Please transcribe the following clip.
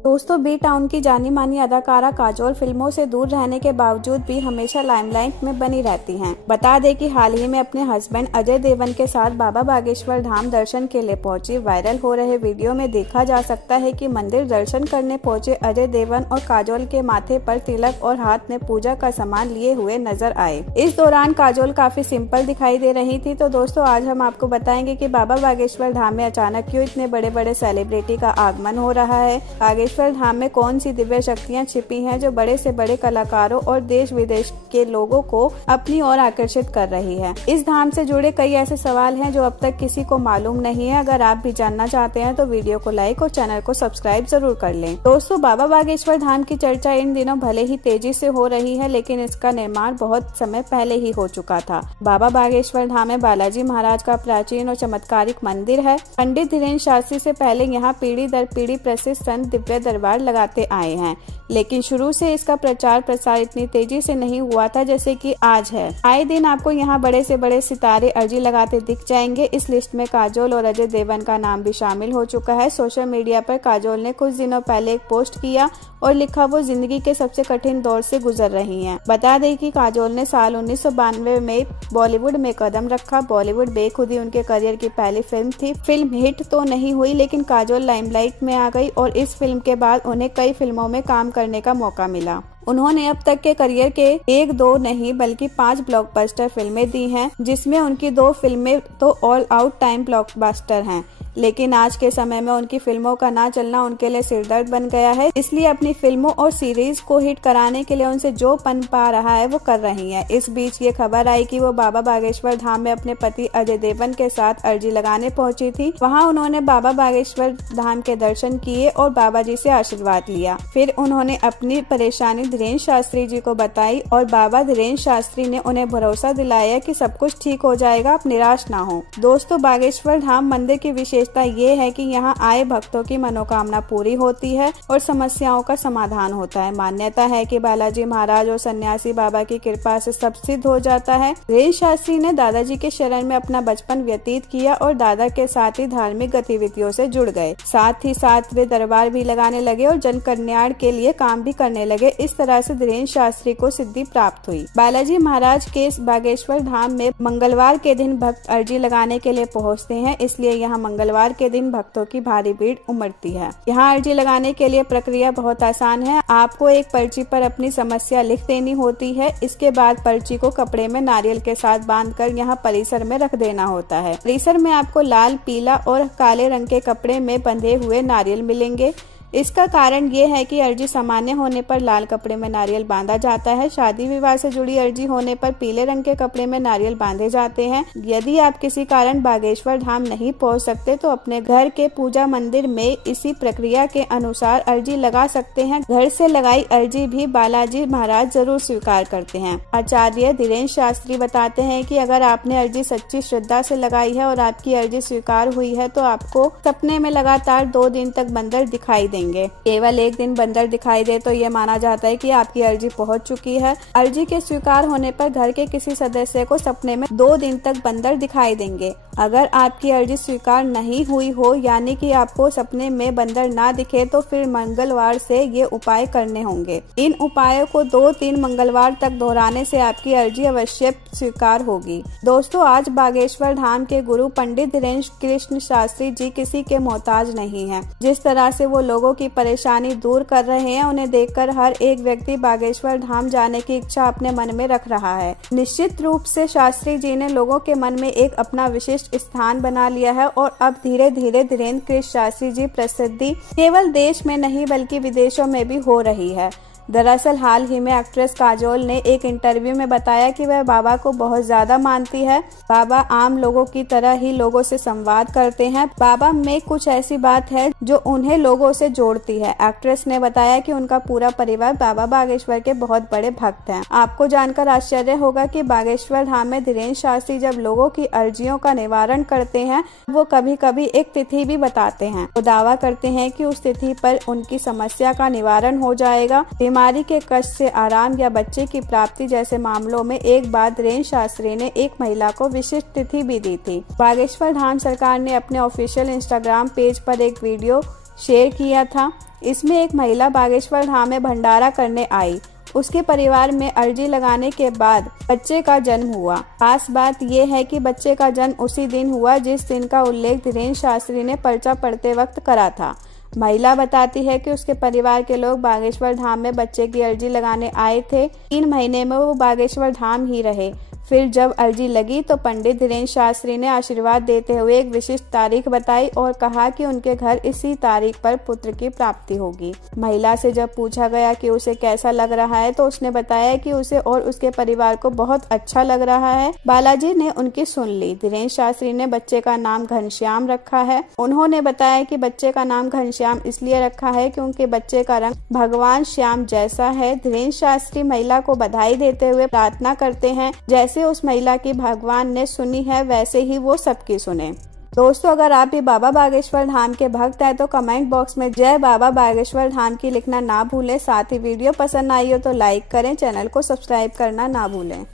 दोस्तों, B town की जानी मानी अदाकारा काजोल फिल्मों से दूर रहने के बावजूद भी हमेशा लाइमलाइट में बनी रहती हैं। बता दें कि हाल ही में अपने हस्बैंड अजय देवगन के साथ बाबा बागेश्वर धाम दर्शन के लिए पहुंची। वायरल हो रहे वीडियो में देखा जा सकता है कि मंदिर दर्शन करने पहुंचे अजय देवगन और काजोल के माथे पर तिलक और हाथ में पूजा का सामान लिए हुए नजर आए। इस दौरान काजोल काफी सिंपल दिखाई दे रही थी। तो दोस्तों, आज हम आपको बताएंगे कि बाबा बागेश्वर धाम में अचानक क्यों इतने बड़े बड़े सेलिब्रिटी का आगमन हो रहा है। बागेश्वर धाम में कौन सी दिव्य शक्तियां छिपी हैं जो बड़े से बड़े कलाकारों और देश विदेश के लोगों को अपनी ओर आकर्षित कर रही है। इस धाम से जुड़े कई ऐसे सवाल हैं जो अब तक किसी को मालूम नहीं है। अगर आप भी जानना चाहते हैं तो वीडियो को लाइक और चैनल को सब्सक्राइब जरूर कर लें। दोस्तों, बाबा बागेश्वर धाम की चर्चा इन दिनों भले ही तेजी से हो रही है, लेकिन इसका निर्माण बहुत समय पहले ही हो चुका था। बाबा बागेश्वर धाम में बालाजी महाराज का प्राचीन और चमत्कारिक मंदिर है। पंडित धीरेन्द्र शास्त्री से पहले यहाँ पीढ़ी दर पीढ़ी प्रसिद्ध संत दिव्य दरबार लगाते आए हैं, लेकिन शुरू से इसका प्रचार प्रसार इतनी तेजी से नहीं हुआ था जैसे कि आज है। आए दिन आपको यहाँ बड़े से बड़े सितारे अर्जी लगाते दिख जाएंगे। इस लिस्ट में काजोल और अजय देवगन का नाम भी शामिल हो चुका है। सोशल मीडिया पर काजोल ने कुछ दिनों पहले एक पोस्ट किया और लिखा वो जिंदगी के सबसे कठिन दौर से गुजर रही हैं। बता दें कि काजोल ने साल 1992 में बॉलीवुड में कदम रखा। बॉलीवुड बेखुदी उनके करियर की पहली फिल्म थी। फिल्म हिट तो नहीं हुई, लेकिन काजोल लाइमलाइट में आ गई और इस फिल्म के बाद उन्हें कई फिल्मों में काम करने का मौका मिला। उन्होंने अब तक के करियर के 1-2 नहीं बल्कि 5 ब्लॉकबस्टर फिल्में दी हैं, जिसमें उनकी 2 फिल्में तो ऑल आउट टाइम ब्लॉकबस्टर हैं। लेकिन आज के समय में उनकी फिल्मों का ना चलना उनके लिए सिरदर्द बन गया है। इसलिए अपनी फिल्मों और सीरीज को हिट कराने के लिए उनसे जो बन पा रहा है वो कर रही हैं। इस बीच ये खबर आई कि वो बाबा बागेश्वर धाम में अपने पति अजय देवगन के साथ अर्जी लगाने पहुंची थी। वहां उन्होंने बाबा बागेश्वर धाम के दर्शन किए और बाबा जी से आशीर्वाद लिया। फिर उन्होंने अपनी परेशानी धीरेन्द्र शास्त्री जी को बताई और बाबा धीरेन्द्र शास्त्री ने उन्हें भरोसा दिलाया कि सब कुछ ठीक हो जाएगा, आप निराश ना हो। दोस्तों, बागेश्वर धाम मंदिर की विशेषता ये है कि यहाँ आए भक्तों की मनोकामना पूरी होती है और समस्याओं का समाधान होता है। मान्यता है कि बालाजी महाराज और सन्यासी बाबा की कृपा से सब सिद्ध हो जाता है। धीरेन्द्र शास्त्री ने दादाजी के शरण में अपना बचपन व्यतीत किया और दादा के साथ ही धार्मिक गतिविधियों से जुड़ गए। साथ ही साथ वे दरबार भी लगाने लगे और जन कल्याण के लिए काम भी करने लगे। इस तरह से धीरेन्द्र शास्त्री को सिद्धि प्राप्त हुई। बालाजी महाराज के बागेश्वर धाम में मंगलवार के दिन भक्त अर्जी लगाने के लिए पहुँचते हैं, इसलिए यहाँ मंगलवार के दिन भक्तों की भारी भीड़ उमड़ती है। यहाँ अर्जी लगाने के लिए प्रक्रिया बहुत आसान है। आपको एक पर्ची पर अपनी समस्या लिख देनी होती है। इसके बाद पर्ची को कपड़े में नारियल के साथ बांधकर यहाँ परिसर में रख देना होता है। परिसर में आपको लाल, पीला और काले रंग के कपड़े में बंधे हुए नारियल मिलेंगे। इसका कारण ये है कि अर्जी सामान्य होने पर लाल कपड़े में नारियल बांधा जाता है। शादी विवाह से जुड़ी अर्जी होने पर पीले रंग के कपड़े में नारियल बांधे जाते हैं। यदि आप किसी कारण बागेश्वर धाम नहीं पहुंच सकते तो अपने घर के पूजा मंदिर में इसी प्रक्रिया के अनुसार अर्जी लगा सकते हैं। घर से लगाई अर्जी भी बालाजी महाराज जरूर स्वीकार करते हैं। आचार्य धीरेन्द्र शास्त्री बताते हैं कि अगर आपने अर्जी सच्ची श्रद्धा से लगाई है और आपकी अर्जी स्वीकार हुई है तो आपको सपने में लगातार 2 दिन तक बंदर दिखाई देंगे। केवल एक दिन बंदर दिखाई दे तो ये माना जाता है कि आपकी अर्जी पहुंच चुकी है। अर्जी के स्वीकार होने पर घर के किसी सदस्य को सपने में 2 दिन तक बंदर दिखाई देंगे। अगर आपकी अर्जी स्वीकार नहीं हुई हो, यानी कि आपको सपने में बंदर ना दिखे, तो फिर मंगलवार से ये उपाय करने होंगे। इन उपायों को 2-3 मंगलवार तक दोहराने से आपकी अर्जी अवश्य स्वीकार होगी। दोस्तों, आज बागेश्वर धाम के गुरु पंडित धीरेन्द्र कृष्ण शास्त्री जी किसी के मोहताज नहीं है। जिस तरह से वो लोगों की परेशानी दूर कर रहे हैं, उन्हें देखकर हर एक व्यक्ति बागेश्वर धाम जाने की इच्छा अपने मन में रख रहा है। निश्चित रूप से शास्त्री जी ने लोगों के मन में एक अपना विशिष्ट स्थान बना लिया है और अब धीरे धीरे धीरेन्द्र कृष्ण शास्त्री जी प्रसिद्धि केवल देश में नहीं बल्कि विदेशों में भी हो रही है। दरअसल हाल ही में एक्ट्रेस काजोल ने एक इंटरव्यू में बताया कि वह बाबा को बहुत ज्यादा मानती है। बाबा आम लोगों की तरह ही लोगों से संवाद करते हैं। बाबा में कुछ ऐसी बात है जो उन्हें लोगों से जोड़ती है। एक्ट्रेस ने बताया कि उनका पूरा परिवार बाबा बागेश्वर के बहुत बड़े भक्त हैं। आपको जानकर आश्चर्य होगा कि बागेश्वर धाम में धीरेन्द्र शास्त्री जब लोगों की अर्जियों का निवारण करते हैं, वो कभी कभी एक तिथि भी बताते हैं। वो दावा करते हैं कि उस तिथि पर उनकी समस्या का निवारण हो जाएगा। बीमारी के कष्ट से आराम या बच्चे की प्राप्ति जैसे मामलों में एक बार धीरेन्द्र शास्त्री ने एक महिला को विशिष्ट तिथि भी दी थी। बागेश्वर धाम सरकार ने अपने ऑफिशियल इंस्टाग्राम पेज पर एक वीडियो शेयर किया था। इसमें एक महिला बागेश्वर धाम में भंडारा करने आई। उसके परिवार में अर्जी लगाने के बाद बच्चे का जन्म हुआ। खास बात यह है कि बच्चे का जन्म उसी दिन हुआ जिस दिन का उल्लेख धीरेन्द्र शास्त्री ने पर्चा पढ़ते वक्त करा था। महिला बताती है कि उसके परिवार के लोग बागेश्वर धाम में बच्चे की अर्जी लगाने आए थे। 3 महीने में वो बागेश्वर धाम ही रहे। फिर जब अर्जी लगी तो पंडित धीरेन्द्र शास्त्री ने आशीर्वाद देते हुए एक विशिष्ट तारीख बताई और कहा कि उनके घर इसी तारीख पर पुत्र की प्राप्ति होगी। महिला से जब पूछा गया कि उसे कैसा लग रहा है तो उसने बताया कि उसे और उसके परिवार को बहुत अच्छा लग रहा है। बालाजी ने उनकी सुन ली। धीरेन्द्र शास्त्री ने बच्चे का नाम घनश्याम रखा है। उन्होंने बताया कि बच्चे का नाम घनश्याम इसलिए रखा है क्योंकि बच्चे का रंग भगवान श्याम जैसा है। धीरेन्द्र शास्त्री महिला को बधाई देते हुए प्रार्थना करते हैं जैसे उस महिला की भगवान ने सुनी है वैसे ही वो सबकी सुने। दोस्तों, अगर आप भी बाबा बागेश्वर धाम के भक्त हैं तो कमेंट बॉक्स में जय बाबा बागेश्वर धाम की लिखना ना भूलें। साथ ही वीडियो पसंद आई हो तो लाइक करें, चैनल को सब्सक्राइब करना ना भूलें।